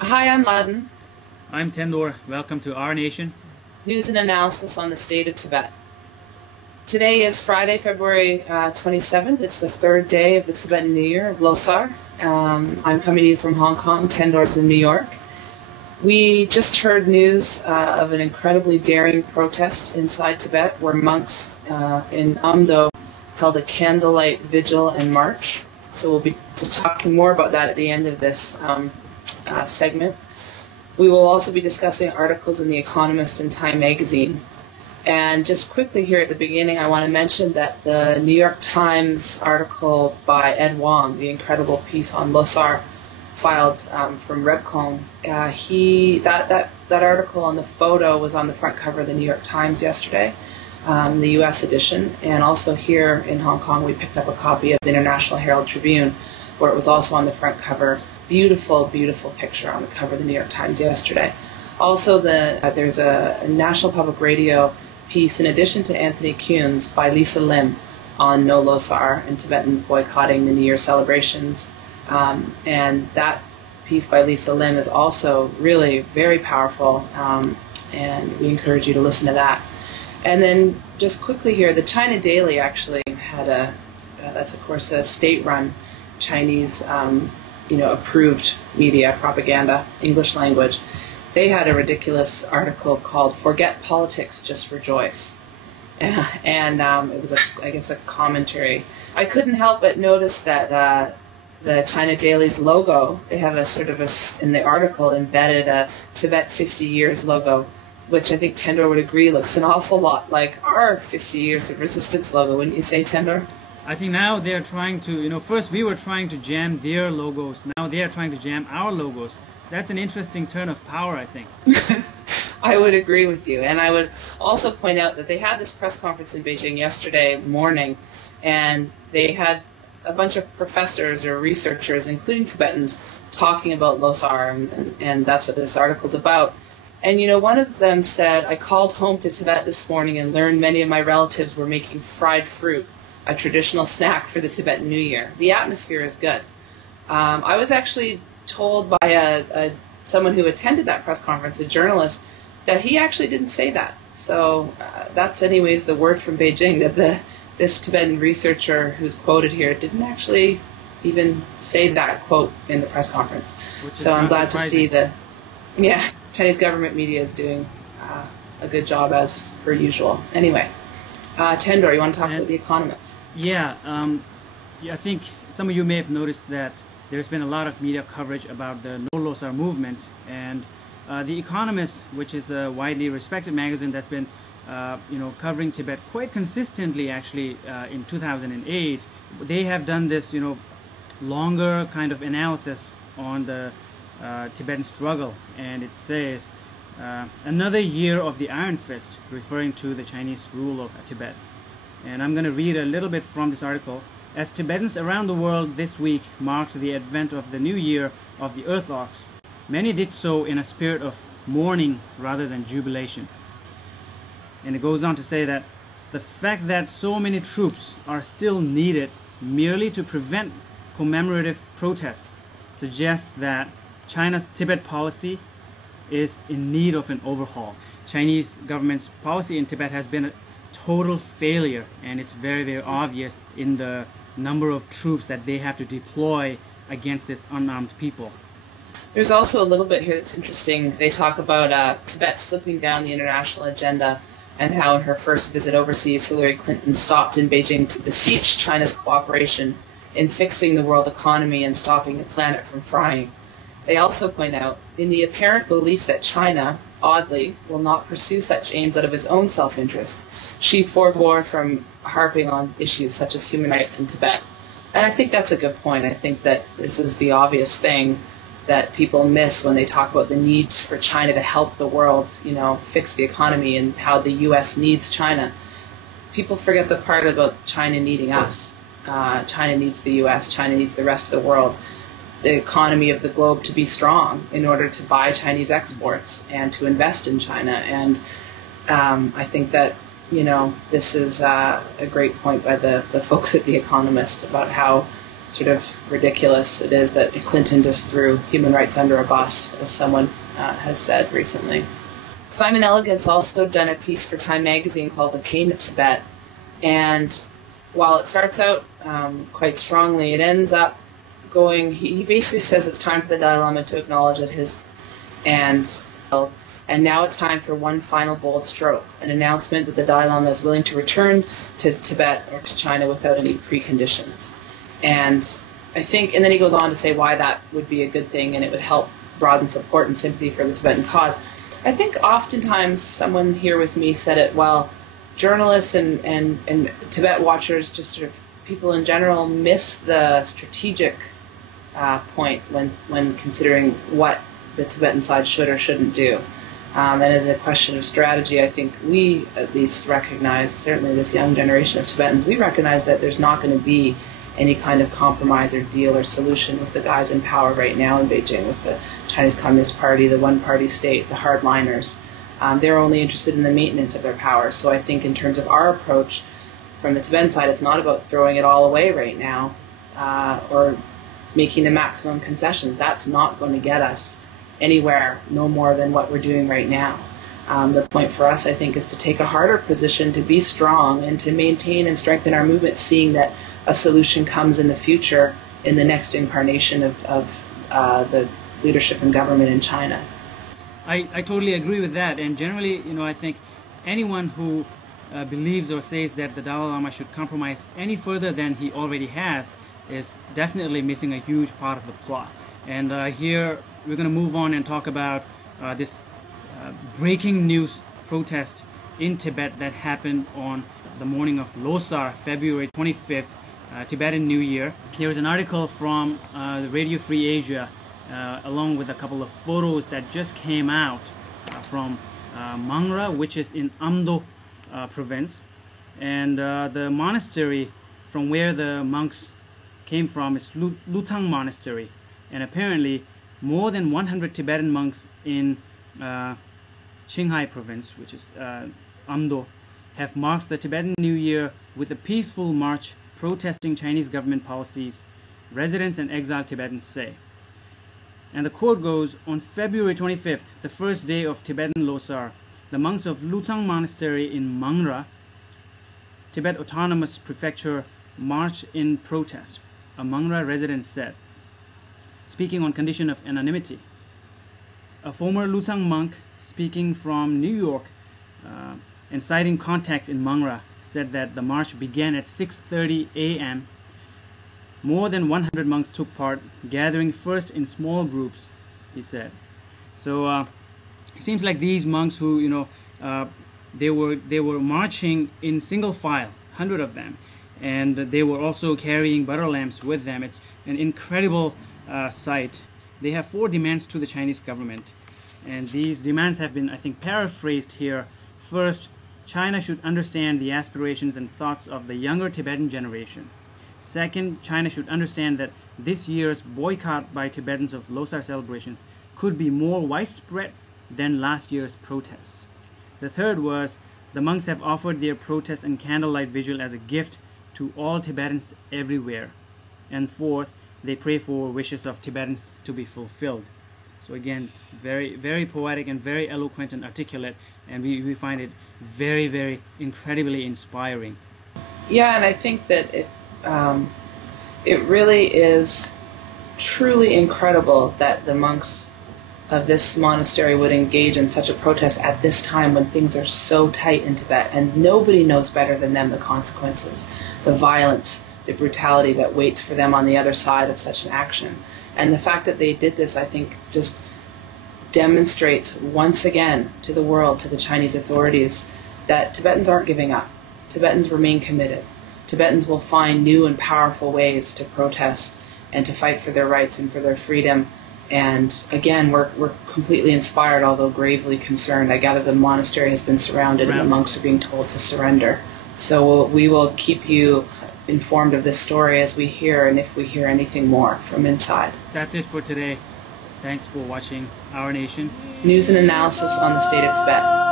Hi, I'm Lhadon. I'm Tendor. Welcome to our nation. News and analysis on the state of Tibet. Today is Friday, February 27th. It's the third day of the Tibetan New Year of Losar. I'm coming to you from Hong Kong. Tendor's in New York. We just heard news of an incredibly daring protest inside Tibet where monks in Amdo held a candlelight vigil and march. So we'll be talking more about that at the end of this segment. We will also be discussing articles in The Economist and Time magazine. And just quickly here at the beginning, I want to mention that the New York Times article by Ed Wong, the incredible piece on Losar, filed from Rebcom, that article on the photo was on the front cover of the New York Times yesterday, the U.S. edition, and also here in Hong Kong we picked up a copy of the International Herald Tribune, where it was also on the front cover. Beautiful, beautiful picture on the cover of the New York Times yesterday. Also, there's a National Public Radio piece, in addition to Anthony Kuhn's, by Lisa Lim on No Losar and Tibetans boycotting the New Year celebrations. And that piece by Lisa Lim is also really very powerful, and we encourage you to listen to that. And then just quickly here, the China Daily actually had that's of course a state-run Chinese approved media, propaganda, English language. They had a ridiculous article called "Forget Politics, Just Rejoice." And it was, I guess, a commentary. I couldn't help but notice that the China Daily's logo, they have a sort of in the article, embedded a Tibet 50 years logo, which I think Tendor would agree looks an awful lot like our 50 years of resistance logo, wouldn't you say, Tendor? I think now they're trying to, first we were trying to jam their logos. Now they are trying to jam our logos. That's an interesting turn of power, I think. I would agree with you. And I would also point out that they had this press conference in Beijing yesterday morning, and they had a bunch of professors or researchers, including Tibetans, talking about Losar, and that's what this article's about. And, one of them said, "I called home to Tibet this morning and learned many of my relatives were making fried fruit, a traditional snack for the Tibetan New Year. The atmosphere is good." I was actually told by someone who attended that press conference, a journalist, that he actually didn't say that. So that's anyways the word from Beijing, that this Tibetan researcher who's quoted here didn't actually even say that quote in the press conference. So I'm glad to see Chinese government media is doing a good job as per usual. Anyway, Tendor, you want to talk about The Economist? Yeah, I think some of you may have noticed that there's been a lot of media coverage about the No Losar movement, and The Economist, which is a widely respected magazine that's been covering Tibet quite consistently actually in 2008, they have done this longer kind of analysis on the Tibetan struggle, and it says another year of the Iron Fist, referring to the Chinese rule of Tibet. And I'm going to read a little bit from this article. As Tibetans around the world this week marked the advent of the new year of the Orthodox, many did so in a spirit of mourning rather than jubilation. And it goes on to say that the fact that so many troops are still needed merely to prevent commemorative protests suggests that China's Tibet policy is in need of an overhaul. Chinese government's policy in Tibet has been a total failure, and it's very, very obvious in the number of troops that they have to deploy against this unarmed people. There's also a little bit here that's interesting. They talk about Tibet slipping down the international agenda, and how in her first visit overseas, Hillary Clinton stopped in Beijing to beseech China's cooperation in fixing the world economy and stopping the planet from frying. They also point out, in the apparent belief that China, oddly, will not pursue such aims out of its own self-interest, she forbore from harping on issues such as human rights in Tibet. And I think that's a good point. I think that this is the obvious thing that people miss when they talk about the need for China to help the world, fix the economy, and how the U.S. needs China. People forget the part about China needing us. China needs the U.S., China needs the rest of the world, the economy of the globe to be strong in order to buy Chinese exports and to invest in China. And I think that, this is a great point by the folks at The Economist about how sort of ridiculous it is that Clinton just threw human rights under a bus, as someone has said recently. Simon Elegant's also done a piece for Time magazine called The Pain of Tibet, and while it starts out quite strongly, it ends up going, he basically says it's time for the Dalai Lama to acknowledge that and now it's time for one final bold stroke, an announcement that the Dalai Lama is willing to return to Tibet or to China without any preconditions. And I think, and then he goes on to say why that would be a good thing and it would help broaden support and sympathy for the Tibetan cause. I think oftentimes someone here with me said it, well, journalists and Tibet watchers, just sort of people in general, miss the strategic point when considering what the Tibetan side should or shouldn't do. And as a question of strategy, I think we at least recognize, certainly this young generation of Tibetans, we recognize that there's not going to be any kind of compromise or deal or solution with the guys in power right now in Beijing, with the Chinese Communist Party, the one-party state, the hardliners. They're only interested in the maintenance of their power. So I think in terms of our approach from the Tibetan side, it's not about throwing it all away right now or making the maximum concessions. That's not going to get us anywhere, no more than what we're doing right now. The point for us, I think, is to take a harder position, to be strong, and to maintain and strengthen our movement, seeing that a solution comes in the future, in the next incarnation of the leadership and government in China. I totally agree with that, and generally, I think anyone who believes or says that the Dalai Lama should compromise any further than he already has is definitely missing a huge part of the plot. And here we're going to move on and talk about this breaking news protest in Tibet that happened on the morning of Losar, February 25th, Tibetan New Year. Here's an article from the Radio Free Asia, along with a couple of photos that just came out from Mangra, which is in Amdo province. And the monastery from where the monks came from is Lhadon Monastery. And apparently more than 100 Tibetan monks in Qinghai province, which is Amdo, have marked the Tibetan New Year with a peaceful march protesting Chinese government policies, residents and exiled Tibetans say. And the quote goes, on February 25th, the first day of Tibetan Losar, the monks of Lhadon Monastery in Mangra, Tibet Autonomous Prefecture, marched in protest, a Mangra resident said, speaking on condition of anonymity. A former Lhadon monk speaking from New York and citing contacts in Mangra said that the march began at 6:30 a.m. More than 100 monks took part, gathering first in small groups, he said. So it seems like these monks who, they were marching in single file, 100 of them, and they were also carrying butter lamps with them. It's an incredible sight. They have 4 demands to the Chinese government, and these demands have been, I think, paraphrased here. First, China should understand the aspirations and thoughts of the younger Tibetan generation. Second, China should understand that this year's boycott by Tibetans of Losar celebrations could be more widespread than last year's protests. The third was, the monks have offered their protest and candlelight vigil as a gift to all Tibetans everywhere. And fourth, they pray for wishes of Tibetans to be fulfilled. So again, very, very poetic and very eloquent and articulate, and we find it very, very incredibly inspiring. Yeah, and I think that it really is truly incredible that the monks of this monastery would engage in such a protest at this time when things are so tight in Tibet, and nobody knows better than them the consequences, the violence, the brutality that waits for them on the other side of such an action. And the fact that they did this, I think, just demonstrates once again to the world, to the Chinese authorities, that Tibetans aren't giving up. Tibetans remain committed. Tibetans will find new and powerful ways to protest and to fight for their rights and for their freedom. And again, we're completely inspired, although gravely concerned. I gather the monastery has been surrounded and the monks are being told to surrender. So we will keep you informed of this story as we hear, and if we hear anything more from inside. That's it for today. Thanks for watching Our Nation. News and analysis on the state of Tibet.